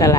กระไร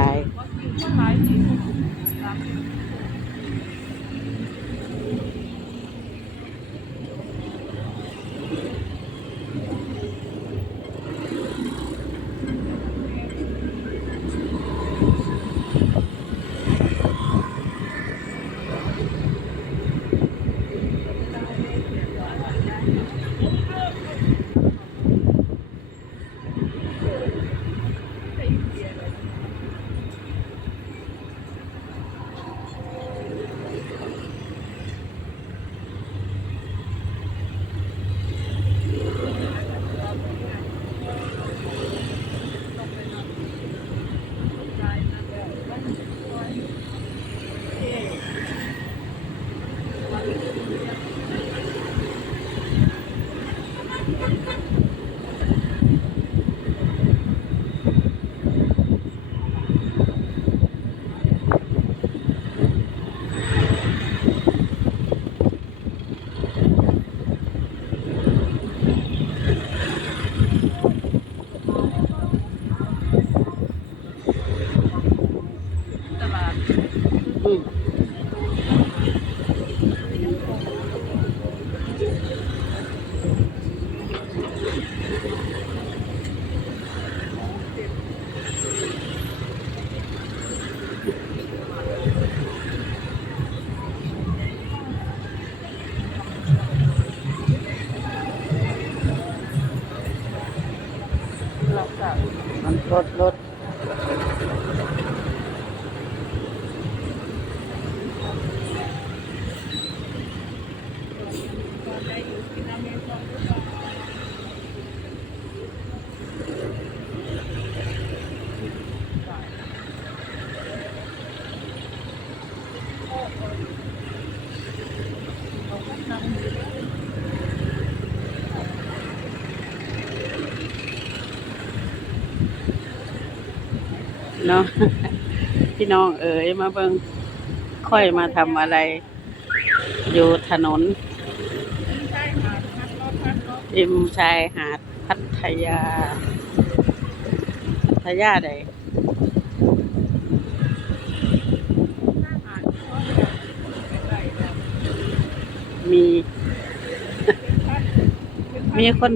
ลาด อืมมันรถรถ เนาะพี่น้องเอ๋ยมาเบิ่งค่อยมาทำอะไร อยู่ถนนใช่ค่ะพัดรถพัดรถริมชายหาดพัทยา พัทยาใด หน้าหาดเขาจะไปแบบ มีเป็นพัดเป็นพัดมีคน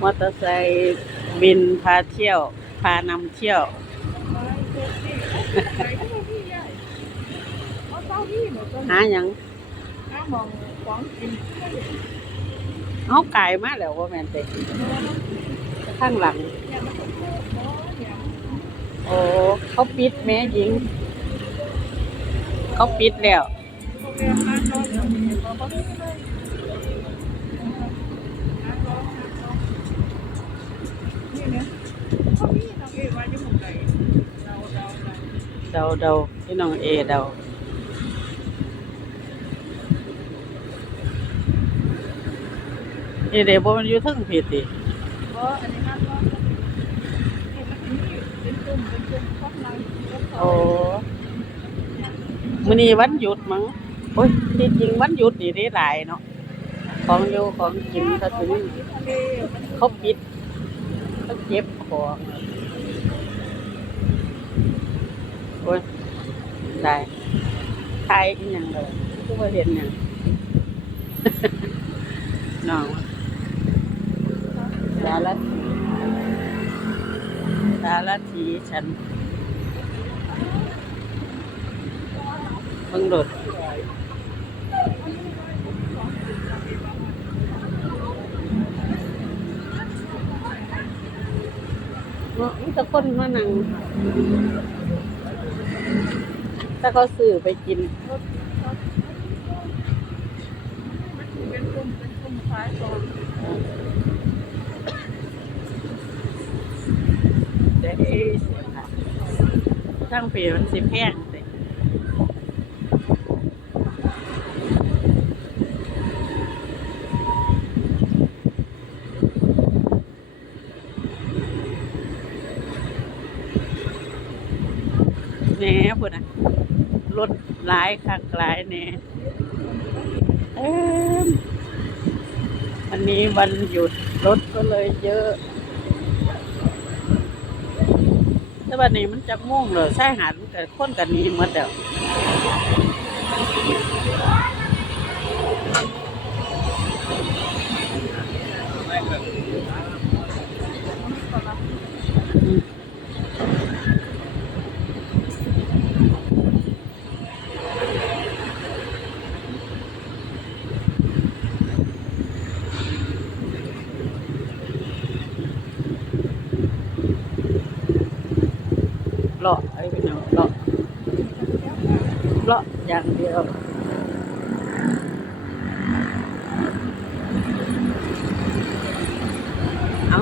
มอเตอร์ไซค์บินพาเที่ยว พานำเที่ยวไม้เจ็ดที่ไปที่เราพี่ใหญ่เขาเต้าที่หมดต้นหาหยังน้ามองของกินเอาไก่มาแล้วว่าแม่นเตข้างหลังเนี่ยมันก็พูดเนาะเนี่ยโอ้เขาปิดแม่หญิง เขาปิดแล้วพวก เรียนพัดรถเนี่ยเขาก็ไม่ได้พัดรถพัดรถนี่เนี่ยเขามีทางเอไว้ที่หมุนไหนเราเราเราเดาเดาพี่น้องเอเดาเอเดบ่มันอยู่เทึงผิดติเพราะอันนี้พัดรถนี่มันมีเป็นตุ่มเป็นตุ่มของเราโอ้มื้อนี้วันหยุดมั้ง โอ้ยที่จริงวันหยุดนี่ได้หลายเนาะของอยู่ของกินเขาถึงเขาปิดเขาเก็บของโอ้ยได้ทายอีหยังเลยคือว่าเห็นหยังน้องสารทีสารทีฉันเบิ่งรถ เนาะมีแต่คนมานั่งถ้าเขาซื้อไปกินเด้เสียค่ะทั้งปีมันสิแพง น่พุ่นนะรถหลายคักหลายแหน่เอิ่มวันนี้วันหยุดรถก็เลยเยอะ แต่วันนี้มันจะม่วงเลยใช่หาดมันเกิดคนกันนี้หมดแล้ว เลาะไอ้พี่น้องเลาะเลาะอย่างเดียวเอา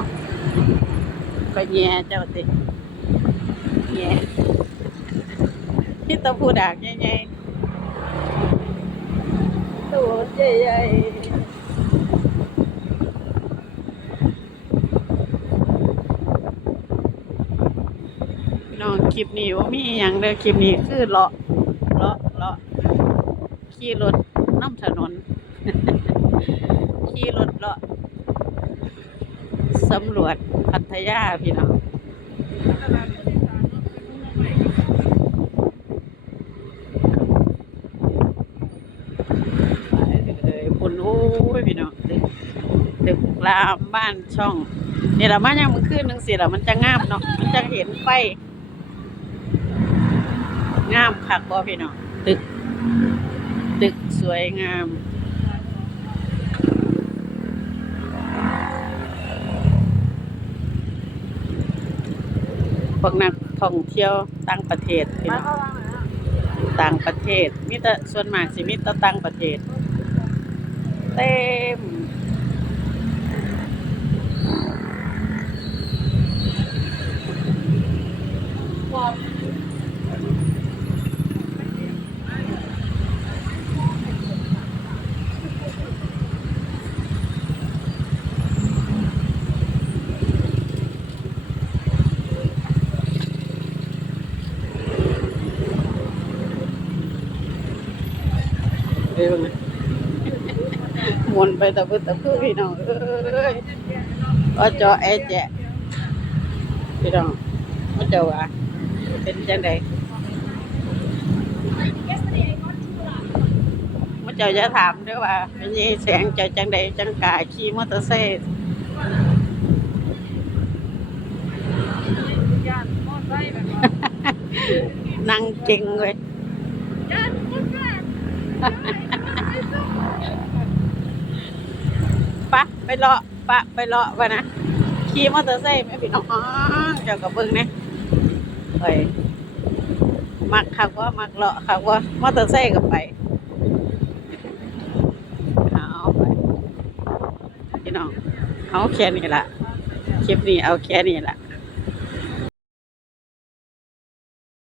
ไปแย่เจ้าสิแย่ที่ตัวผู้ดากใหญ่ๆตัวใหญ่ น้องคลิปนี้ว่ามีอย่างเด้อคลิปนี้คือเลาะเลาะเลาะขี่รถน้ำถนน ขี่รถเลาะสำรวจพัทยาพี่น้องไปเลยพุ่นโอ้ยพี่น้องตึกรามบ้านช่องนี่แหละมายังมันขึ้นหนึ่งสิละมันจะงามเนาะมันจะเห็นไฟ งามคักบ่พี่น้องตึก ตึกสวยงาม พวกนักท่องเที่ยวต่างประเทศพี่น้องต่างประเทศมีแต่ส่วนมากสิมีแต่ต่างประเทศ เต็ม เร็วนะหมุนไปตะพื้ตะพื้พี่น้องเอ้ยว่าจอแอแจะพี่น้องว่าเจ้าว่าเป็นจังไดว่าเจ้าจะถามด้วยว่าเป็นยังแสงเจ้าจังไดจังกล้าขี่มอเตอร์ไซค์ย่านมอไซค์แบบว่านั่งเก่งเลย ย่านมอไซค์ ปะไปเลาะปะไปเลาะวะนะขี่มอเตอร์ไซค์ไม่พี่น้องเจ้ากับเบิ้งเนี่ยเอ้มักขับว่ามักเลาะขับว่ามอเตอร์ไซค์กับไปเอาไปพี่น้องเอาแค่นี้ละคลิปนี้เอาแค่นี้ละ